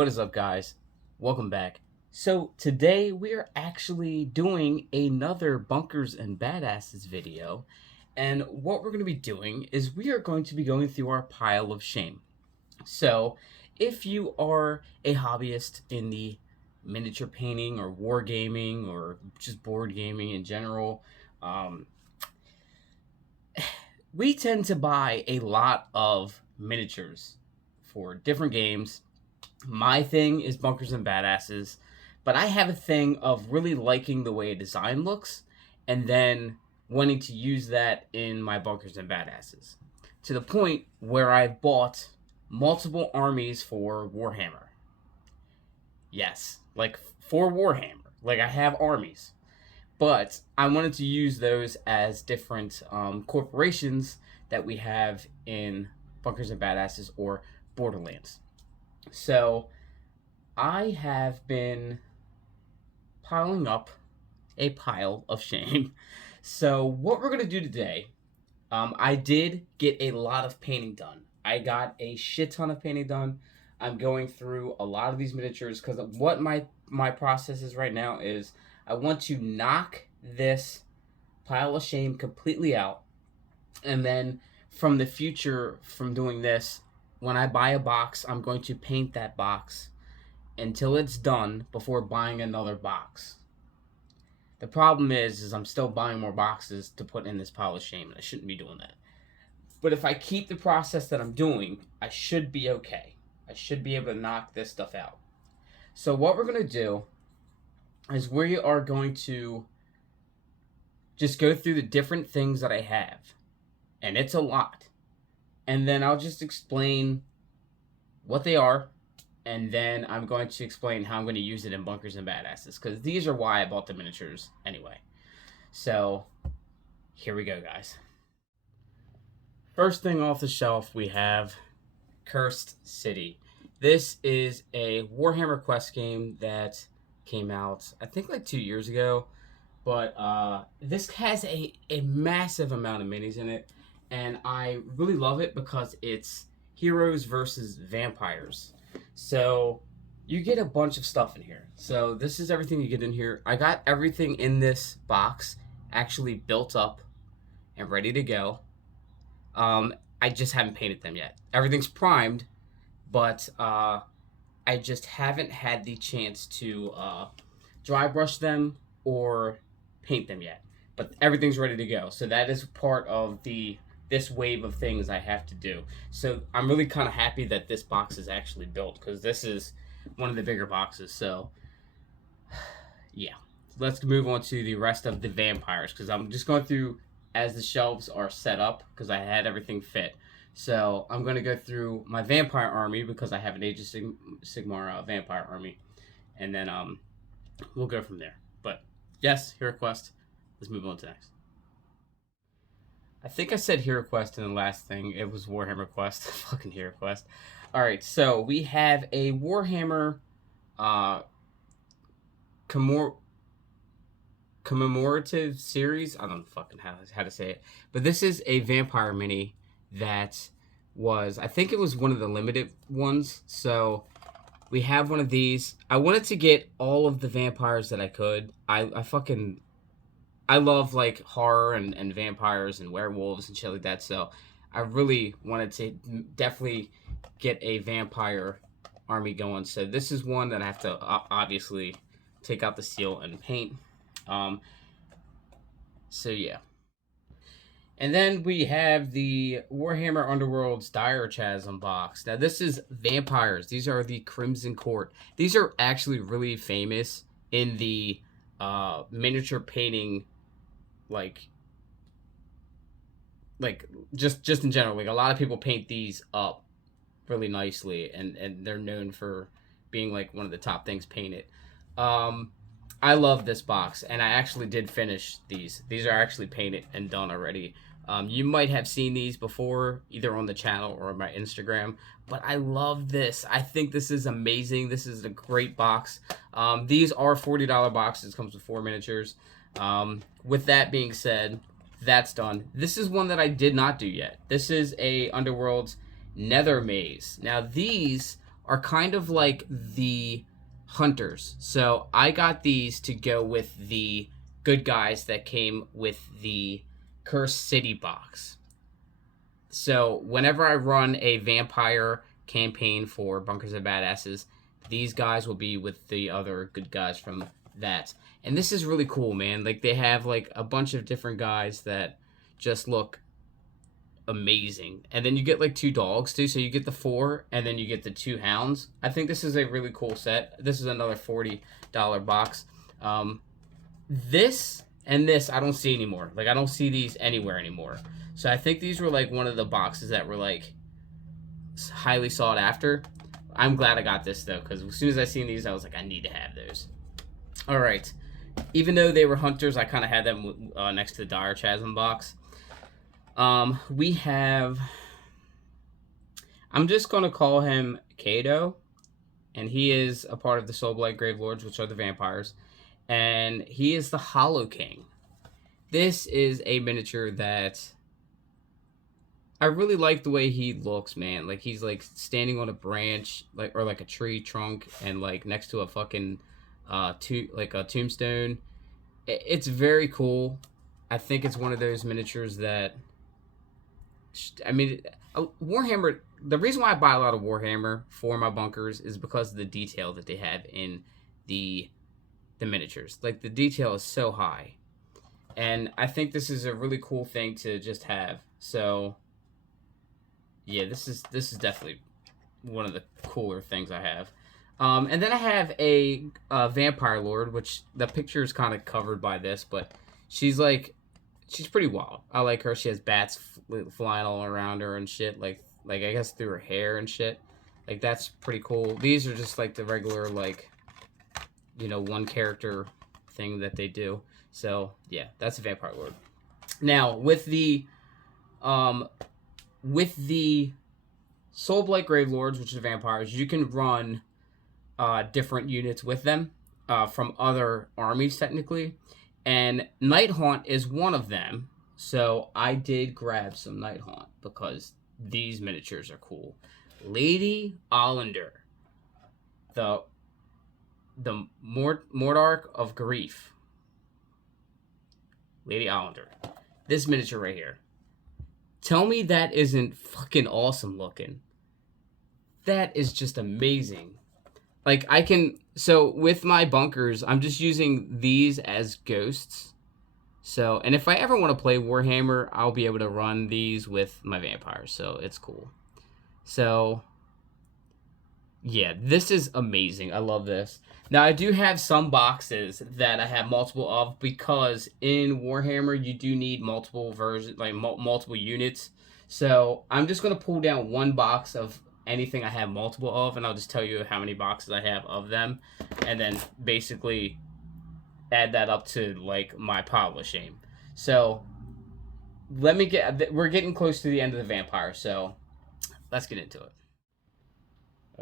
What is up, guys? Welcome back. So today we are actually doing another Bunkers and Badasses video, and what we're going to be doing is we are going to be going through our pile of shame. So if you are a hobbyist in the miniature painting or wargaming or just board gaming in general, we tend to buy a lot of miniatures for different games. My thing is Bunkers and Badasses, but I have a thing of really liking the way a design looks and then wanting to use that in my Bunkers and Badasses, to the point where I've bought multiple armies for Warhammer. Yes, like for Warhammer. Like I have armies. But I wanted to use those as different corporations that we have in Bunkers and Badasses or Borderlands. So I have been piling up a pile of shame. So what we're going to do today, I did get a lot of painting done. I got a shit ton of painting done. I'm going through a lot of these miniatures because what my process is right now is I want to knock this pile of shame completely out. And then from the future, from doing this, when I buy a box, I'm going to paint that box until it's done before buying another box. The problem is I'm still buying more boxes to put in this pile of shame, and I shouldn't be doing that. But if I keep the process that I'm doing, I should be okay. I should be able to knock this stuff out. So what we're going to do is we are going to just go through the different things that I have. And it's a lot. And then I'll just explain what they are, and then I'm going to explain how I'm going to use it in Bunkers and Badasses, because these are why I bought the miniatures anyway. So, here we go, guys. First thing off the shelf, we have Cursed City. This is a Warhammer Quest game that came out, I think, like 2 years ago. But this has a massive amount of minis in it. And I really love it because it's heroes versus vampires. So you get a bunch of stuff in here. So this is everything you get in here. I got everything in this box actually built up and ready to go. I just haven't painted them yet. Everything's primed, but I just haven't had the chance to dry brush them or paint them yet. But everything's ready to go. So that is part of this wave of things I have to do. So I'm really kind of happy that this box is actually built, because this is one of the bigger boxes. So yeah, let's move on to the rest of the vampires, because I'm just going through as the shelves are set up, because I had everything fit. So I'm going to go through my vampire army, because I have an Age of Sigmar vampire army, and then we'll go from there. But yes, Hero Quest. Let's move on to next. I think I said Hero Quest in the last thing. It was Warhammer Quest. Fucking Hero Quest. Alright, so we have a Warhammer commemorative series. I don't know fucking how to say it. But this is a vampire mini that was, I think it was one of the limited ones. So we have one of these. I wanted to get all of the vampires that I could. I love, like, horror and vampires and werewolves and shit like that, so I really wanted to definitely get a vampire army going. So this is one that I have to obviously take out the seal and paint. So yeah. And then we have the Warhammer Underworld's Dire Chasm box. Now this is vampires. These are the Crimson Court. These are actually really famous in the miniature painting, like just in general. Like, a lot of people paint these up really nicely, and they're known for being like one of the top things painted. I love this box, and I actually did finish these. These are actually painted and done already. You might have seen these before, either on the channel or on my Instagram, but I love this. I think this is amazing. This is a great box. These are $40 boxes. It comes with 4 miniatures. With that being said, that's done. This is one that I did not do yet. This is a Underworld's Nether Maze. Now, these are kind of like the hunters. So I got these to go with the good guys that came with the Cursed City box. So whenever I run a vampire campaign for Bunkers and Badasses, these guys will be with the other good guys from that. And this is really cool, man. Like, they have like a bunch of different guys that just look amazing. And then you get like 2 dogs too, so you get the 4 and then you get the 2 hounds. I think this is a really cool set. This is another $40 box. This and this I don't see anymore. Like, I don't see these anywhere anymore. So I think these were like one of the boxes that were like highly sought after. I'm glad I got this though, because as soon as I seen these, I was like, I need to have those. All right, even though they were hunters, I kind of had them next to the Dire Chasm box. We have, I'm just going to call him Kato, and he is a part of the Soulblight Gravelords, which are the vampires, and he is the Hollow King. This is a miniature that I really like the way he looks, man. Like, he's like standing on a branch, like, or like a tree trunk, and like next to a fucking like a tombstone. It's very cool. I think it's one of those miniatures that, I mean, Warhammer, the reason why I buy a lot of Warhammer for my bunkers is because of the detail that they have in the miniatures. Like, the detail is so high. And I think this is a really cool thing to just have. So yeah, this is definitely one of the cooler things I have. And then I have a Vampire Lord, which the picture is kind of covered by this, but she's pretty wild. I like her. She has bats flying all around her and shit, like I guess through her hair and shit. Like, that's pretty cool. These are just like the regular, like, you know, one character thing that they do. So yeah, that's a Vampire Lord. Now with the Soulblight Gravelords, which are vampires, you can run different units with them from other armies, technically. And Nighthaunt is one of them. So I did grab some Nighthaunt because these miniatures are cool. Lady Ollander, the Mordarch of Grief. Lady Ollander. This miniature right here. Tell me that isn't fucking awesome looking. That is just amazing. Like, I can, so with my bunkers, I'm just using these as ghosts. So, and if I ever want to play Warhammer, I'll be able to run these with my vampires. So it's cool. So yeah, this is amazing. I love this. Now, I do have some boxes that I have multiple of, because in Warhammer, you do need multiple versions, like multiple units. So I'm just going to pull down one box of anything I have multiple of, and I'll just tell you how many boxes I have of them, and then basically add that up to like my pile of shame. So we're getting close to the end of the vampire, so let's get into it.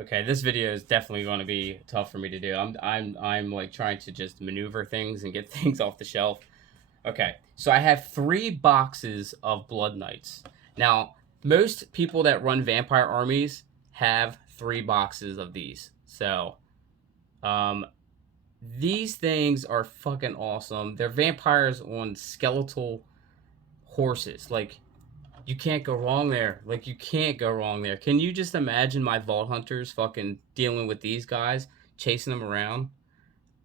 Okay, this video is definitely going to be tough for me to do. I'm like trying to just maneuver things and get things off the shelf. Okay, so I have 3 boxes of Blood Knights. Now, most people that run vampire armies have 3 boxes of these. So, these things are fucking awesome. They're vampires on skeletal horses. Like, you can't go wrong there. Like, you can't go wrong there. Can you just imagine my Vault Hunters fucking dealing with these guys, chasing them around?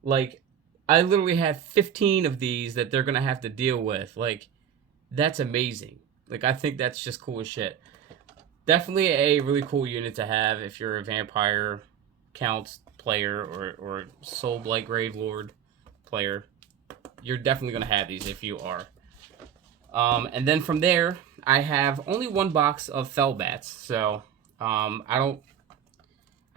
Like, I literally have 15 of these that they're going to have to deal with. Like, that's amazing. Like, I think that's just cool as shit. Definitely a really cool unit to have if you're a Vampire Count player or Soulblight Gravelord player. You're definitely going to have these if you are. And then from there, I have only 1 box of Fellbats. So, I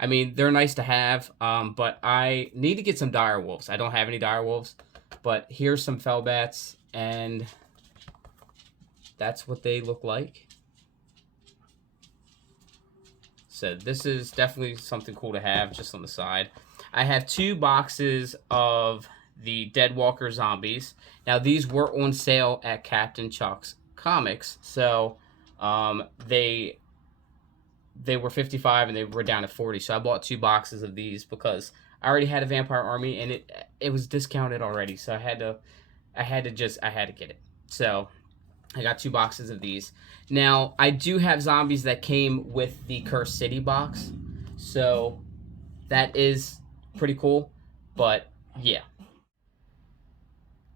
mean, they're nice to have, but I need to get some Direwolves. I don't have any Direwolves, but here's some Fellbats, and that's what they look like. So this is definitely something cool to have just on the side. I have 2 boxes of the Deadwalker Zombies. Now, these were on sale at Captain Chuck's Comics, so they they were 55 and they were down to 40. So I bought 2 boxes of these because I already had a vampire army and it was discounted already. So I had to get it. So I got 2 boxes of these. Now I do have zombies that came with the Cursed City box. So that is pretty cool. But yeah.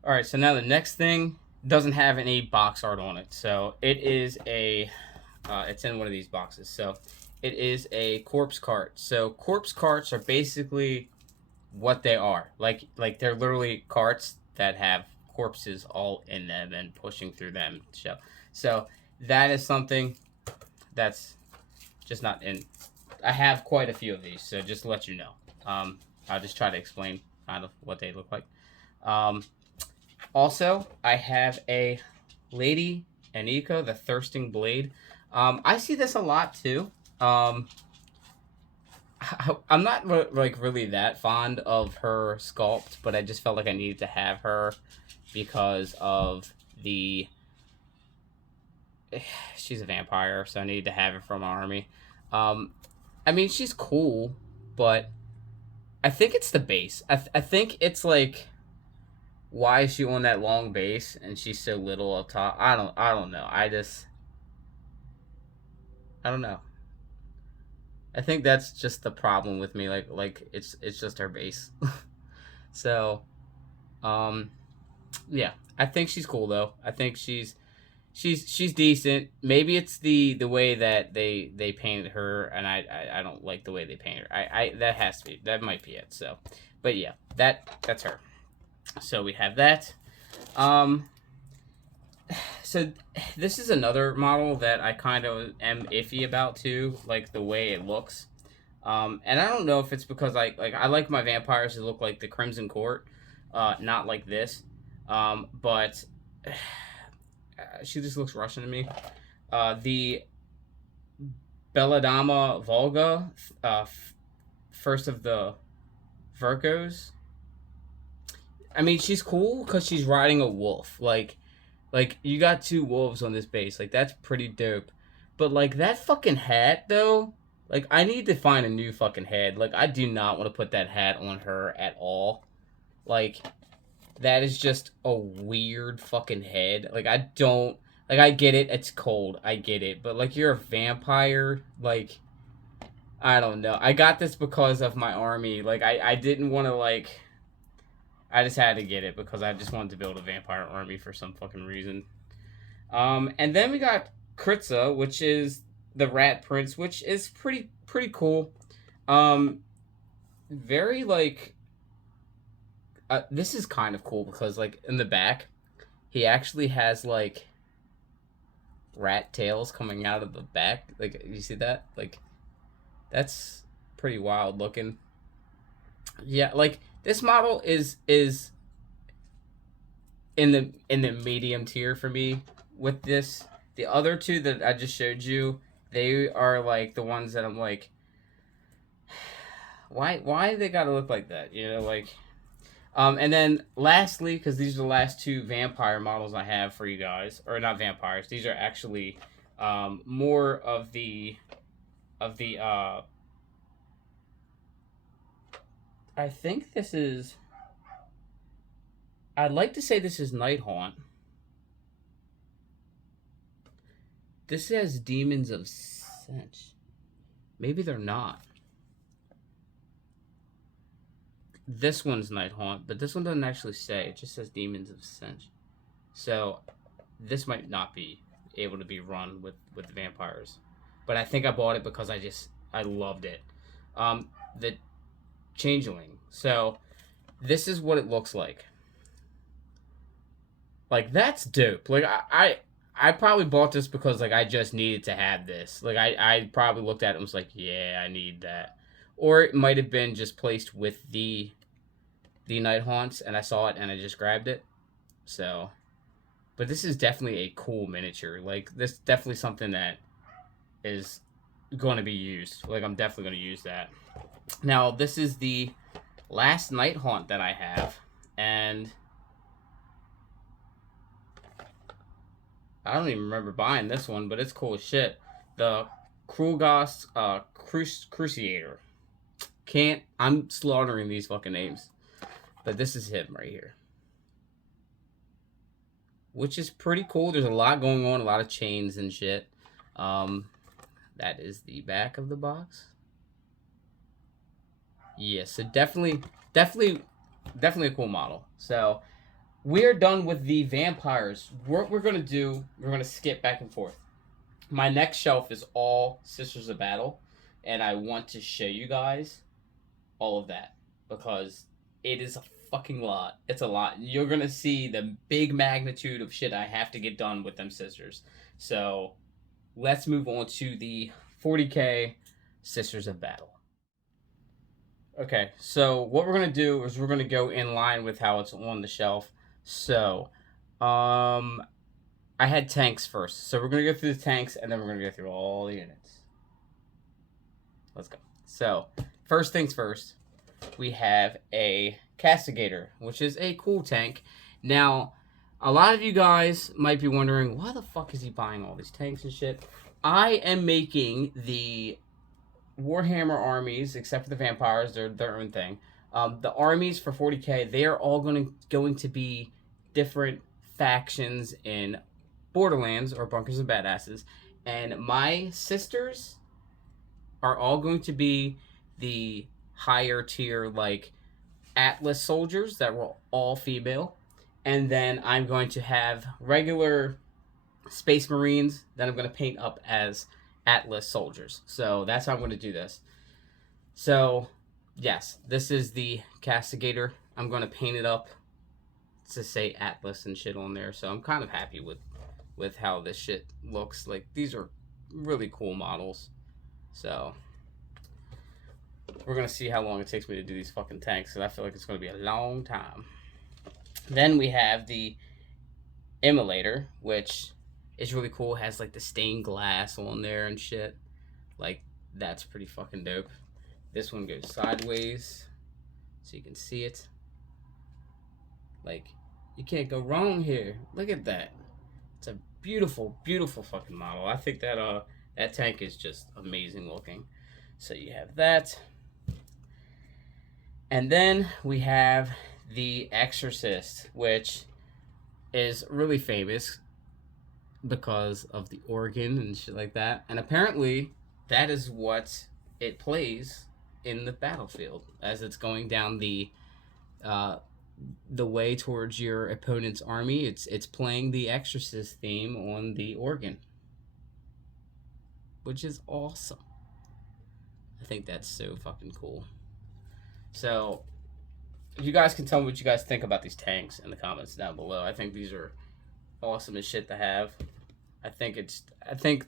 Alright, so now the next thing doesn't have any box art on it. So it is it's in one of these boxes. So it is a corpse cart. So corpse carts are basically what they are. Like they're literally carts that have corpses all in them and pushing through them. So that is something that's just not in. I have quite a few of these, so just to let you know. I'll just try to explain kind of what they look like. Also, I have a Lady Anika, the Thirsting Blade. I see this a lot too. I'm not really that fond of her sculpt, but I just felt like I needed to have her because of the. She's a vampire, so I needed to have her from my army. I mean, she's cool, but I think it's the base. I think it's like, why is she on that long base and she's so little up top? I don't know. I don't know. I think that's just the problem with me. Like it's just her base. So, yeah. I think she's cool though. I think she's decent. Maybe it's the way that they painted her, and I don't like the way they painted her. That might be it. So, but yeah, that's her. So we have that. So this is another model that I kind of am iffy about too, like the way it looks. And I don't know if it's because I like my vampires to look like the Crimson Court, not like this. But she just looks Russian to me. The Belladama Volga, first of the Virgos. I mean, she's cool because she's riding a wolf. Like you got 2 wolves on this base. Like, that's pretty dope. But like that fucking hat though. Like, I need to find a new fucking head. Like, I do not want to put that hat on her at all. Like, that is just a weird fucking head. Like, I don't. Like, I get it. It's cold. I get it. But, like, you're a vampire. Like, I don't know. I got this because of my army. Like, I didn't want to, like. I just had to get it because I just wanted to build a vampire army for some fucking reason. And then we got Kritza, which is the Rat Prince, which is pretty cool. Very like. This is kind of cool because like in the back, he actually has like rat tails coming out of the back. Like, you see that? Like, that's pretty wild looking. Yeah, like this model is in the medium tier for me with this. The other 2 that I just showed you, they are like the ones that I'm like, why they gotta look like that? You know, like, and then lastly, because these are the last 2 vampire models I have for you guys, or not vampires. These are actually more of the I think this is. I'd like to say this is Night Haunt. This says Demons of Stench. Maybe they're not. This one's Night Haunt, but this one doesn't actually say. It just says Demons of Stench. So this might not be able to be run with the vampires. But I think I bought it because I loved it. The Changeling. So this is what it looks like. Like, that's dope. Like, I probably bought this because like I just needed to have this. Like, I probably looked at it and was like, yeah, I need that. Or it might have been just placed with the Night Haunts and I saw it and I just grabbed it. So, but this is definitely a cool miniature. Like, this is definitely something that is going to be used. Like, I'm definitely going to use that. Now, this is the last Night Haunt that I have, and I don't even remember buying this one, but it's cool as shit. The Krulgast Cruciator. I'm slaughtering these fucking names. But this is him right here. Which is pretty cool. There's a lot going on, a lot of chains and shit. That is the back of the box. Yeah, so definitely a cool model. So we're done with the vampires. What we're gonna do, we're gonna skip back and forth. My next shelf is all Sisters of Battle, and I want to show you guys all of that because it is a fucking lot. It's a lot. You're gonna see the big magnitude of shit I have to get done with them sisters. So let's move on to the 40k Sisters of Battle. Okay, so what we're gonna do is we're gonna go in line with how it's on the shelf. So, I had tanks first. So we're gonna go through the tanks and then we're gonna go through all the units. Let's go. So, first things first, we have a Castigator, which is a cool tank. Now, a lot of you guys might be wondering, why the fuck is he buying all these tanks and shit? I am making the Warhammer armies, except for the vampires, they're their own thing. The armies for 40k, they are all going to be different factions in Borderlands or Bunkers and Badasses. And my sisters are all going to be the higher tier, like Atlas soldiers that were all female. And then I'm going to have regular Space Marines that I'm going to paint up as Atlas soldiers. So that's how I'm going to do this. So, yes, this is the Castigator. I'm going to paint it up to say Atlas and shit on there. So I'm kind of happy with how this shit looks. Like, these are really cool models. So we're going to see how long it takes me to do these fucking tanks, because I feel like it's going to be a long time. Then we have the Immolator, which is really cool. It has like the stained glass on there and shit. Like, that's pretty fucking dope. This one goes sideways so you can see it. Like, you can't go wrong here. Look at that. It's a beautiful, beautiful fucking model. I think that that tank is just amazing looking. So you have that. And then we have the Exorcist, which is really famous because of the organ and shit like that. And apparently that is what it plays in the battlefield as it's going down the way towards your opponent's army. It's playing the Exorcist theme on the organ, which is awesome. I think that's so fucking cool. So you guys can tell me what you guys think about these tanks in the comments down below. I think these are awesome as shit to have. I think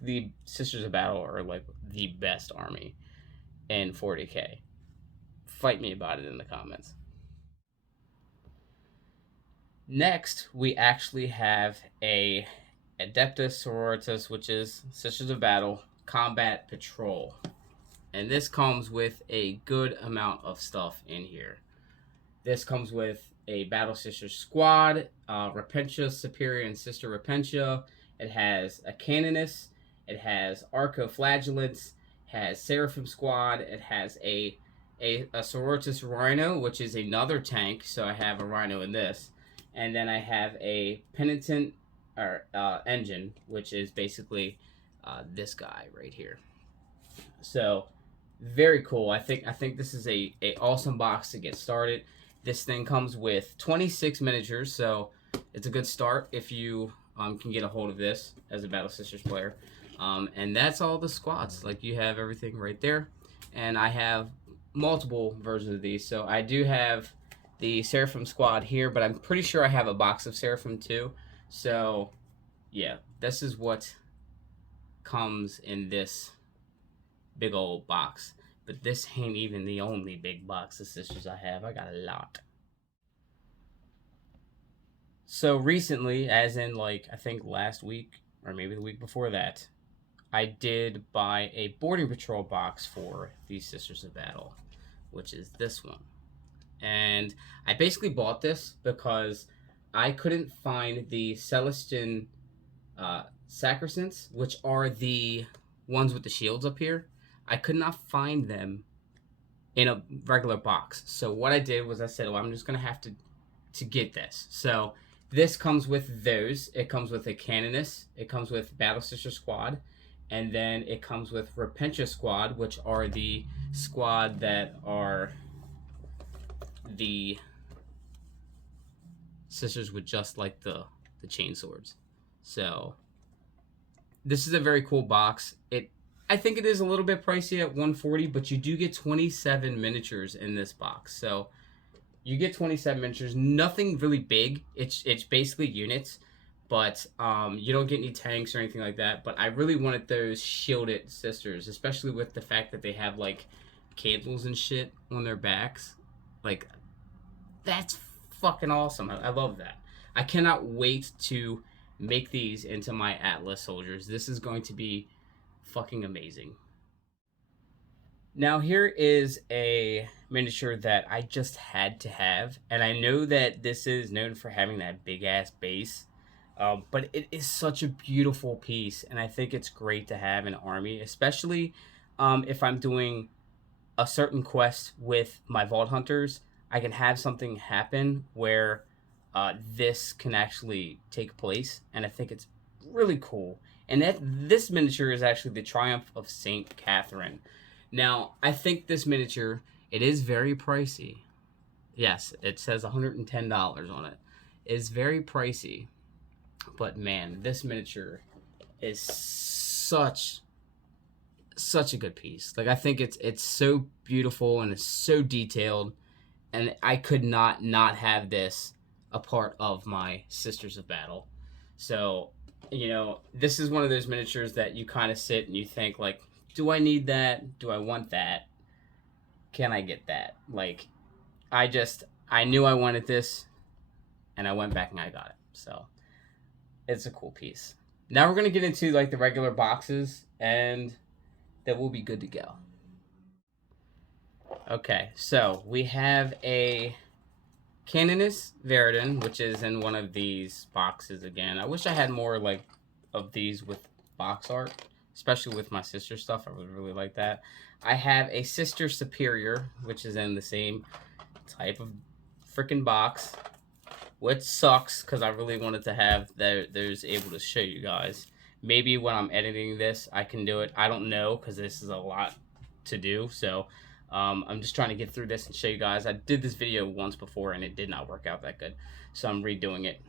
the Sisters of Battle are like the best army in 40k. Fight me about it in the comments. Next, we actually have a Adeptus Sororitas, which is Sisters of Battle Combat Patrol. And this comes with a good amount of stuff in here. This comes with a Battle Sisters squad, Repentia Superior and Sister Repentia. It has a Canoness. It has Arco-Flagellants. Has Seraphim squad. It has a Sororitas Rhino, which is another tank. So I have a Rhino in this. And then I have a Penitent Engine, which is basically this guy right here. So very cool. I think this is a awesome box to get started. This thing comes with 26 miniatures, so it's a good start if you can get a hold of this as a Battle Sisters player. And that's all the squads. Like, you have everything right there. And I have multiple versions of these. So I do have the Seraphim squad here, but I'm pretty sure I have a box of Seraphim too. So yeah, this is what comes in this big old box. But this ain't even the only big box of sisters I have. I got a lot. So recently, as in like I think last week or maybe the week before that, I did buy a boarding patrol box for these Sisters of Battle, which is this one. And I basically bought this because I couldn't find the Celestian Sacrosanct, which are the ones with the shields up here. I could not find them in a regular box. So what I did was I said, well, I'm just going to have to get this. So this comes with those. It comes with a Canoness. It comes with Battle Sister Squad. And then it comes with Repentia Squad, which are the squad that are the sisters with just like the chain swords. So this is a very cool box. I think it is a little bit pricey at $140, but you do get 27 miniatures in this box. So you get 27 miniatures, nothing really big. It's basically units, but you don't get any tanks or anything like that. But I really wanted those shielded sisters, especially with the fact that they have like candles and shit on their backs. Like, that's fucking awesome. I love that. I cannot wait to make these into my Atlas soldiers. This is going to be fucking amazing. Now here is a miniature that I just had to have, and I know that this is known for having that big ass base, but it is such a beautiful piece, and I think it's great to have in army, especially if I'm doing a certain quest with my Vault Hunters. I can have something happen where this can actually take place, and I think it's really cool. And this miniature is actually the Triumph of St. Catherine. Now, I think this miniature, it is very pricey. Yes, it says $110 on it. It's very pricey. But man, this miniature is such a good piece. Like, I think it's so beautiful and it's so detailed, and I could not have this a part of my Sisters of Battle. So, you know, this is one of those miniatures that you kind of sit and you think, like, do I need that? Do I want that? Can I get that? Like, I knew I wanted this, and I went back and I got it. So, it's a cool piece. Now we're going to get into, like, the regular boxes, and then we'll be good to go. Okay, so we have a Canoness Veridon, which is in one of these boxes again. I wish I had more like of these with box art, especially with my sister stuff. I would really like that. I have a Sister Superior, which is in the same type of freaking box, which sucks because I really wanted to have those able to show you guys. Maybe when I'm editing this, I can do it. I don't know because this is a lot to do, so I'm just trying to get through this and show you guys. I did this video once before and it did not work out that good, so I'm redoing it.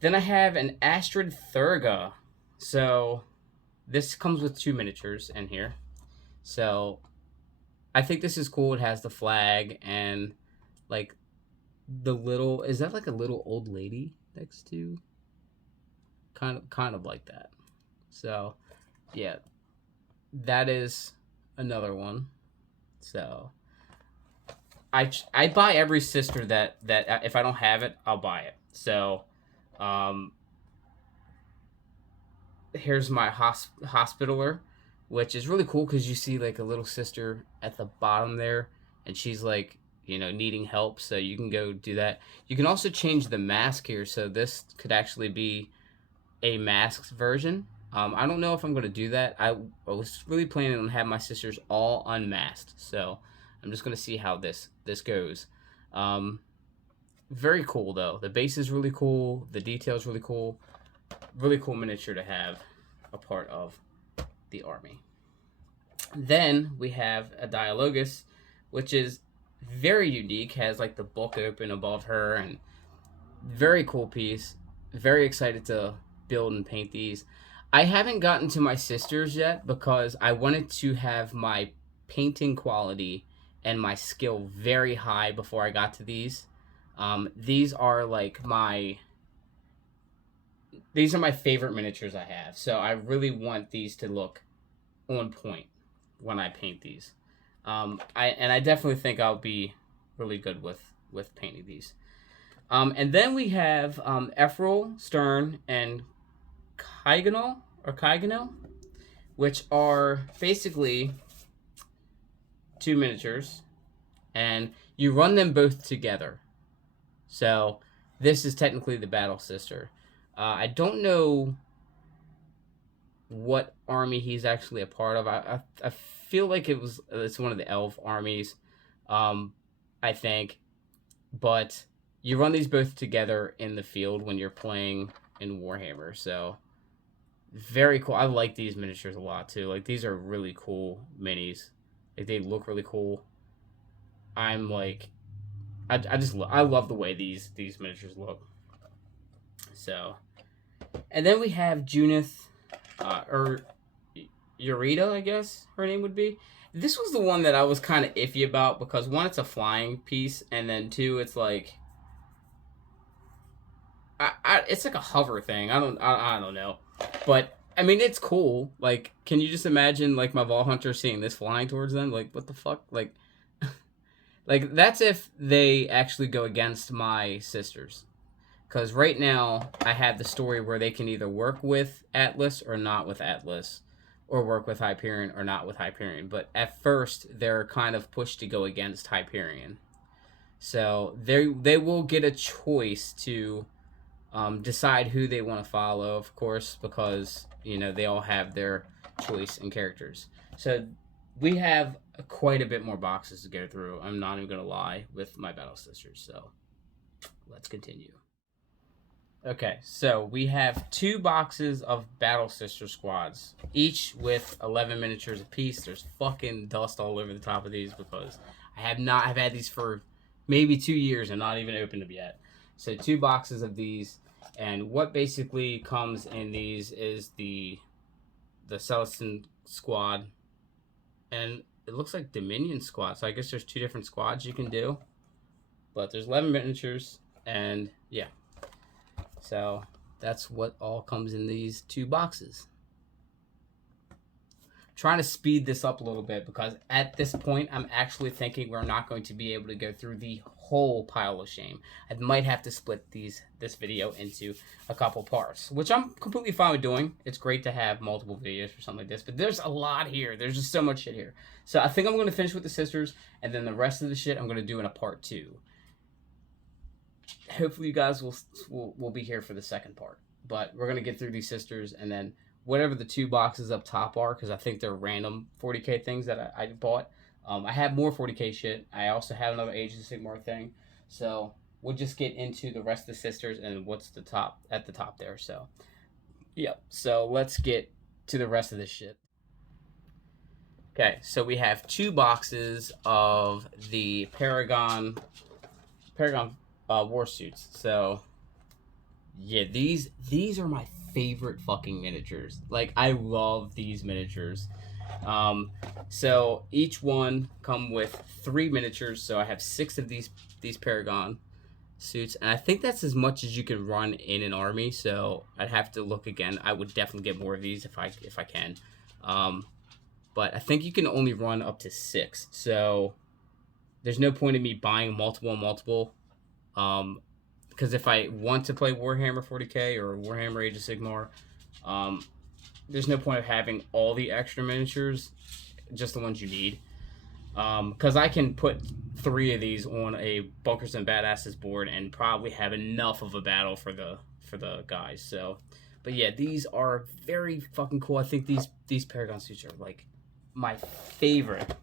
Then I have an Astrid Thurga. So this comes with 2 miniatures in here. So I think this is cool. It has the flag and like the little, is that like a little old lady next to? Kind of like that. So yeah, that is another one. So I buy every sister that if I don't have it, I'll buy it. So here's my Hospitaller, which is really cool because you see like a little sister at the bottom there, and she's like, you know, needing help, so you can go do that. You can also change the mask here, so this could actually be a masked version. I don't know if I'm going to do that. I was really planning on having my sisters all unmasked, so I'm just going to see how this goes. Very cool, though. The base is really cool. The detail's really cool. Really cool miniature to have a part of the army. Then we have a Dialogus, which is very unique. Has like the book open above her, and very cool piece. Very excited to build and paint these. I haven't gotten to my sisters yet because I wanted to have my painting quality and my skill very high before I got to these. These are like my favorite miniatures I have, so I really want these to look on point when I paint these. I definitely think I'll be really good with painting these. And then we have Ephrael, Stern, and Kaiganel, which are basically 2 miniatures, and you run them both together. So this is technically the Battle Sister. I don't know what army he's actually a part of. I feel like it's one of the elf armies, I think. But you run these both together in the field when you're playing in Warhammer. So very cool. I like these miniatures a lot too. Like, these are really cool minis. Like, they look really cool. I'm like, I love the way these miniatures look. So, and then we have Junith, or Eureka, I guess her name would be. This was the one that I was kind of iffy about because, one, it's a flying piece, and then two, it's like, it's like a hover thing. I don't know, but I mean, it's cool. Like, can you just imagine like my Vault Hunter seeing this flying towards them? Like, what the fuck? Like, like that's if they actually go against my sisters. Because right now, I have the story where they can either work with Atlas or not with Atlas, or work with Hyperion or not with Hyperion. But at first, they're kind of pushed to go against Hyperion. So they will get a choice to decide who they want to follow, of course, because, you know, they all have their choice in characters. So we have quite a bit more boxes to go through. I'm not even going to lie with my Battle Sisters. So let's continue. Okay, so we have 2 boxes of Battle Sister squads, each with 11 miniatures apiece. There's fucking dust all over the top of these because I've had these for maybe 2 years and not even opened them yet. So 2 boxes of these, and what basically comes in these is the Celestin squad, and it looks like Dominion squad. So I guess there's 2 different squads you can do, but there's 11 miniatures, and yeah. So that's what all comes in these 2 boxes. Trying to speed this up a little bit because at this point I'm actually thinking we're not going to be able to go through the whole pile of shame. I might have to split this video into a couple parts, which I'm completely fine with doing. It's great to have multiple videos for something like this, but there's a lot here. There's just so much shit here. So I think I'm going to finish with the sisters, and then the rest of the shit I'm going to do in a part 2. Hopefully you guys will be here for the second part, but we're going to get through these sisters, and then whatever the 2 boxes up top are, because I think they're random 40k things that I bought. I have more 40k shit. I also have another Age of Sigmar thing, so we'll just get into the rest of the sisters and what's at the top there. So yep, so let's get to the rest of this shit. Okay, so we have 2 boxes of the Paragon war suits. So yeah, these are my favorite fucking miniatures. Like, I love these miniatures. So each one come with 3 miniatures. So I have 6 of these Paragon suits, and I think that's as much as you can run in an army. So I'd have to look again. I would definitely get more of these if I can. But I think you can only run up to 6. So there's no point in me buying multiple. Because if I want to play Warhammer 40k or Warhammer Age of Sigmar, there's no point of having all the extra miniatures, just the ones you need. Because I can put 3 of these on a Bunkers and Badasses board and probably have enough of a battle for the guys. So, but yeah, these are very fucking cool. I think these Paragon suits are like my favorite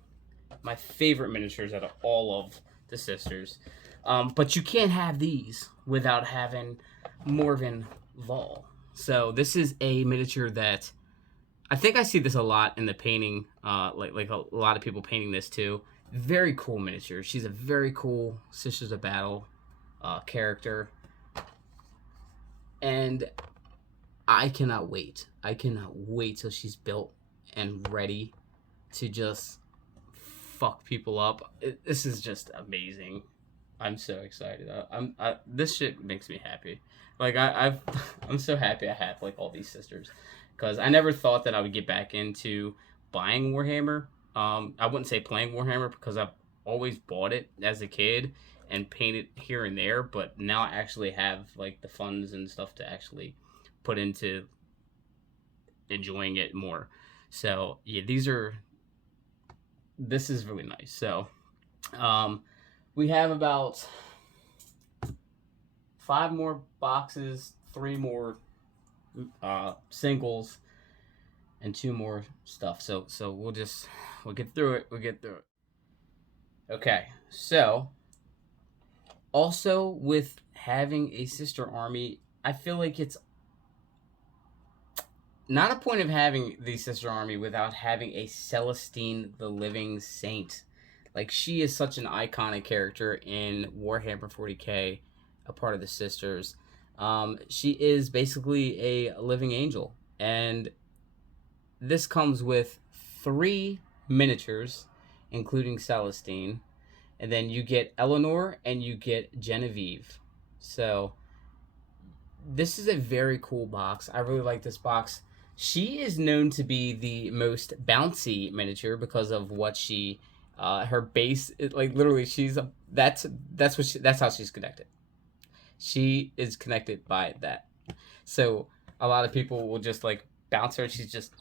miniatures out of all of the sisters. But you can't have these without having Morven Vol. So this is a miniature that I think I see this a lot in the painting, like a lot of people painting this too. Very cool miniature. She's a very cool Sisters of Battle character. And I cannot wait. I cannot wait till she's built and ready to just fuck people up. This is just amazing. I'm so excited. This shit makes me happy. Like, I'm so happy I have like all these sisters, because I never thought that I would get back into buying Warhammer. I wouldn't say playing Warhammer, because I've always bought it as a kid and painted here and there, but now I actually have like the funds and stuff to actually put into enjoying it more. So yeah, this is really nice. So we have about 5 more boxes, 3 more singles, and 2 more stuff. So we'll get through it. Okay, so also with having a sister army, I feel like it's not a point of having the sister army without having a Celestine the Living Saint. Like, she is such an iconic character in Warhammer 40k, a part of the sisters. She is basically a living angel, and this comes with 3 miniatures, including Celestine, and then you get Eleanor and you get Genevieve. So this is a very cool box. I really like this box. She is known to be the most bouncy miniature because of what she, her base, like literally, that's how she's connected. She is connected by that. So a lot of people will just like bounce her. She's just,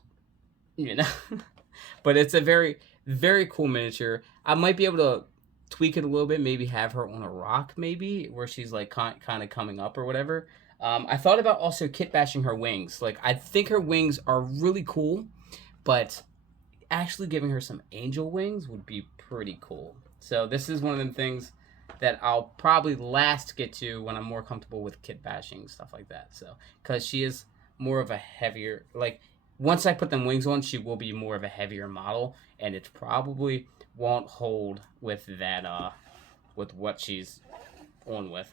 you know, but it's a very, very cool miniature. I might be able to tweak it a little bit, maybe have her on a rock, maybe where she's like kind of coming up or whatever. I thought about also kit bashing her wings. Like, I think her wings are really cool, but actually giving her some angel wings would be pretty cool. So this is one of them things that I'll probably last get to when I'm more comfortable with kit bashing, stuff like that. So, because she is more of a heavier, like, once I put them wings on, she will be more of a heavier model, and it probably won't hold with that, with what she's on with.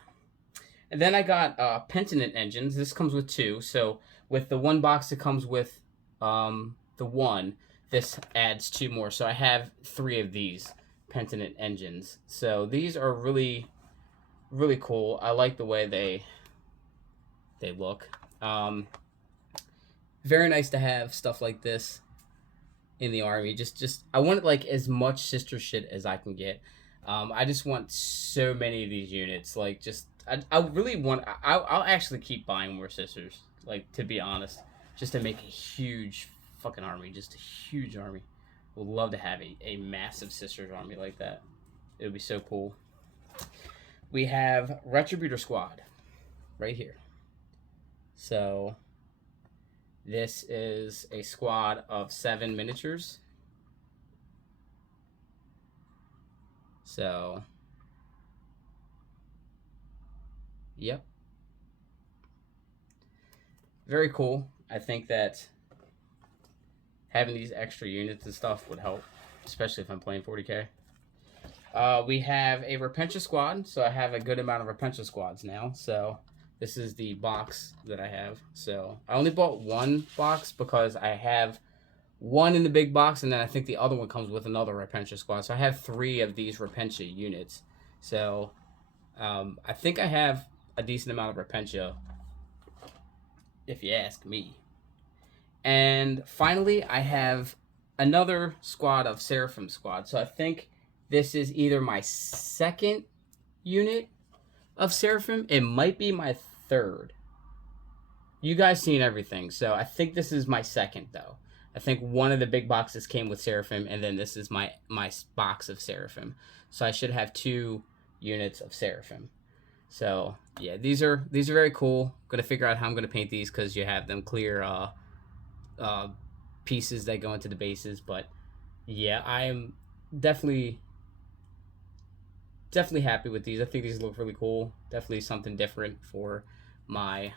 And then I got Pentiment engines. This comes with 2. So with the 1 box that comes with the 1, this adds 2 more. So I have 3 of these Pentiment engines. So these are really, really cool. I like the way they look. Very nice to have stuff like this in the army. Just I want like as much sister shit as I can get. I just want so many of these units. Like, just I really want. I'll actually keep buying more sisters. Like, to be honest, just to make a huge fucking army, just a huge army. Would love to have a massive sisters army like that. It would be so cool. We have Retributor Squad right here. So this is a squad of 7 miniatures. So, yep. Very cool. I think that having these extra units and stuff would help, especially if I'm playing 40k. We have a Repentia squad, so I have a good amount of Repentia squads now. So this is the box that I have. So I only bought 1 box because I have 1 in the big box, and then I think the other one comes with another Repentia squad. So I have 3 of these Repentia units. So I think I have a decent amount of Repentia, if you ask me. And finally, I have another squad of Seraphim squad. So I think this is either my 2nd unit of Seraphim. It might be my 3rd. You guys seen everything. So I think this is my 2nd, though. I think one of the big boxes came with Seraphim, and then this is my box of Seraphim. So I should have 2 units of Seraphim. So yeah, these are very cool. Gonna figure out how I'm gonna paint these because you have them clear pieces that go into the bases. But yeah, I am definitely happy with these. I think these look really cool. Definitely something different for my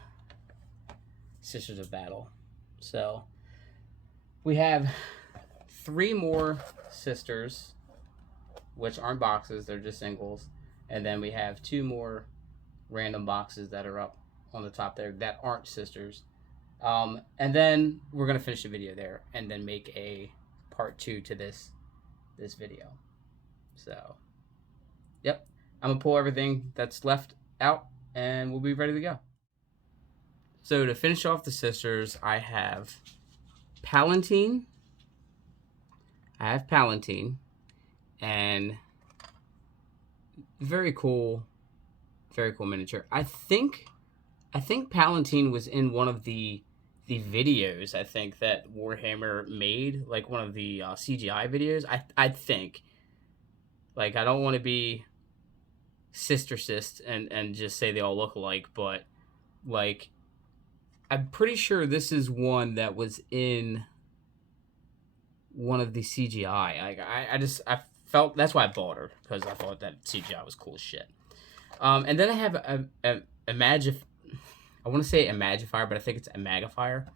Sisters of Battle. So we have 3 more sisters, which aren't boxes, they're just singles. And then we have 2 more random boxes that are up on the top there that aren't sisters. And then we're going to finish the video there and then make a part 2 to this video. So, yep. I'm going to pull everything that's left out and we'll be ready to go. So to finish off the sisters, I have Palatine. And very cool miniature. I think Palatine was in one of the videos, I think, that Warhammer made, like one of the CGI videos. I think, like, I don't want to be sister and just say they all look alike, but like, I'm pretty sure this is one that was in one of the CGI. I felt that's why I bought her, because I thought that CGI was cool as shit. And then I have a I want to say Imagifier, but I think it's a Magifier.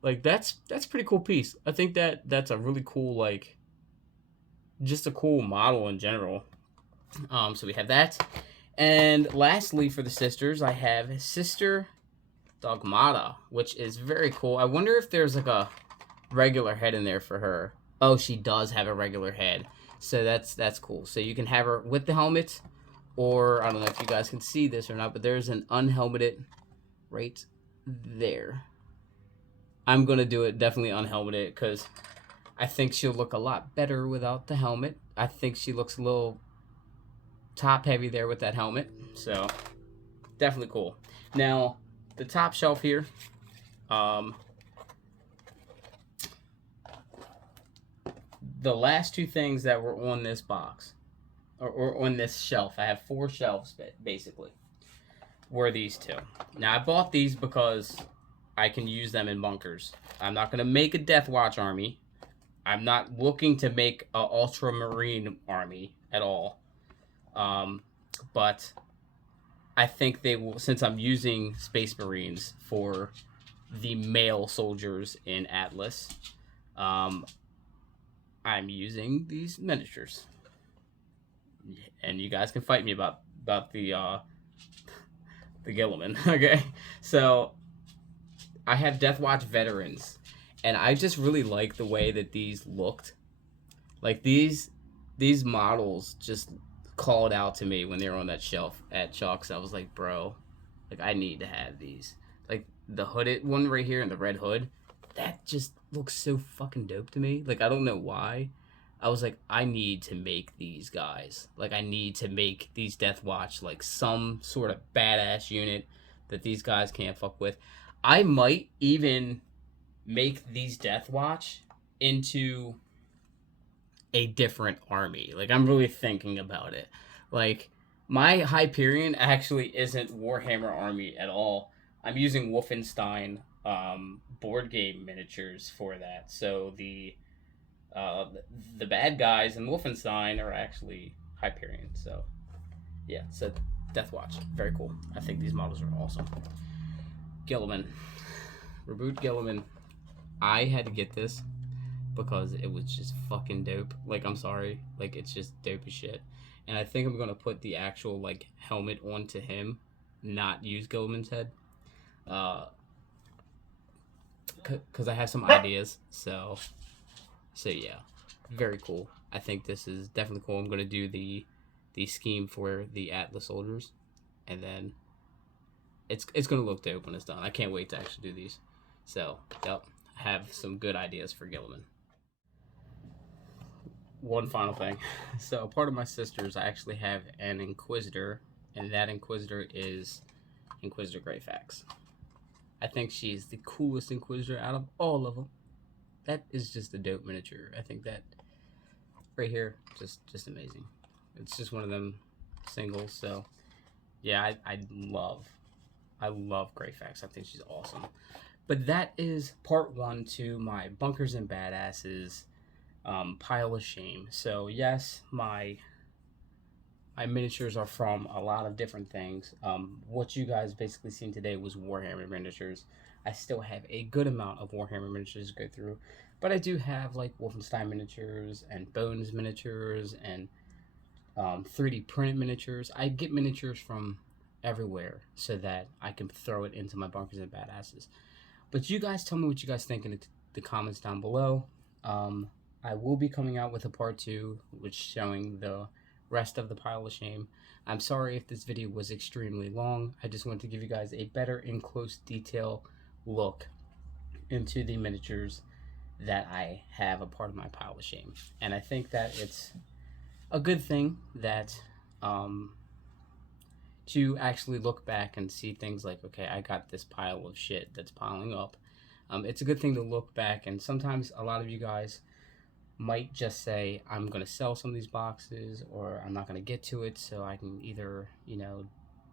Like that's a pretty cool piece. I think that's a really cool, like, just a cool model in general. So we have that. And lastly, for the sisters, I have Sister Dogmata, which is very cool. I wonder if there's like a regular head in there for her. Oh, she does have a regular head. So that's cool. So you can have her with the helmet, or I don't know if you guys can see this or not, but there's an unhelmeted right there. I'm going to do it definitely unhelmeted, because I think she'll look a lot better without the helmet. I think she looks a little top heavy there with that helmet. So definitely cool. Now, the top shelf here, the last two things that were on this box, or on this shelf, I have 4 shelves basically, were these two. Now, I bought these because I can use them in bunkers. I'm not going to make a Death Watch army. I'm not looking to make an Ultramarine army at all. But I think they will, since I'm using Space Marines for the male soldiers in Atlas, I'm using these miniatures. And you guys can fight me about the Gilliman, okay? So I have Death Watch veterans, and I just really like the way that these looked. Like these models just called out to me when they were on that shelf at Chalks. I was like, bro, like I need to have these. Like the hooded one right here and the red hood, that just looks so fucking dope to me. Like I don't know why. I was like, I need to make these guys. Like I need to make these Death Watch like some sort of badass unit that these guys can't fuck with. I might even make these Death Watch into a different army. Like I'm really thinking about it. Like my Hyperion actually isn't Warhammer army at all. I'm using Wolfenstein board game miniatures for that. So the bad guys in Wolfenstein are actually Hyperion. So yeah, so Death Watch, very cool. I think these models are awesome. Gilliman, Reboot Gilliman. I had to get this because it was just fucking dope. Like, I'm sorry, like it's just dope as shit. And I think I'm gonna put the actual like helmet onto him, not use Gilliman's head, because I have some ideas. So yeah, very cool. I think this is definitely cool. I'm gonna do the scheme for the Atlas soldiers, and then it's gonna look dope when it's done. I can't wait to actually do these. So yep, I have some good ideas for Gilliman. One final thing. So part of my sisters, I actually have an Inquisitor, and that Inquisitor is Inquisitor Greyfax. I think she's the coolest Inquisitor out of all of them. That is just a dope miniature. I think that right here, just amazing. It's just one of them singles. So yeah, I love Greyfax. I think she's awesome. But that is part 1 to my Bunkers and Badasses pile of shame. So yes, my miniatures are from a lot of different things. What you guys basically seen today was Warhammer miniatures. I still have a good amount of Warhammer miniatures to go through, but I do have like Wolfenstein miniatures and Bones miniatures and 3D printed miniatures. I get miniatures from everywhere so that I can throw it into my Bunkers and Badasses. But you guys tell me what you guys think in the comments down below. I will be coming out with a part 2, which showing the rest of the pile of shame. I'm sorry if this video was extremely long. I just wanted to give you guys a better in close detail look into the miniatures that I have a part of my pile of shame. And I think that it's a good thing that to actually look back and see things like, okay, I got this pile of shit that's piling up. It's a good thing to look back, and sometimes a lot of you guys might just say, I'm going to sell some of these boxes, or I'm not going to get to it, so I can either, you know,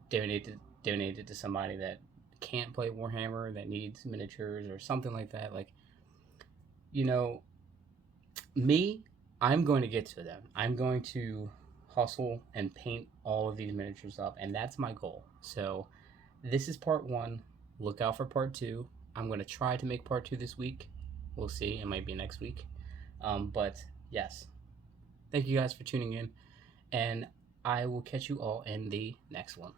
donate it to somebody that can't play Warhammer, that needs miniatures or something like that, like, you know, me, I'm going to get to them. I'm going to hustle and paint all of these miniatures up, and that's my goal. So this is part 1. Look out for part 2. I'm going to try to make part 2 this week. We'll see. It might be next week. But yes, thank you guys for tuning in, and I will catch you all in the next one.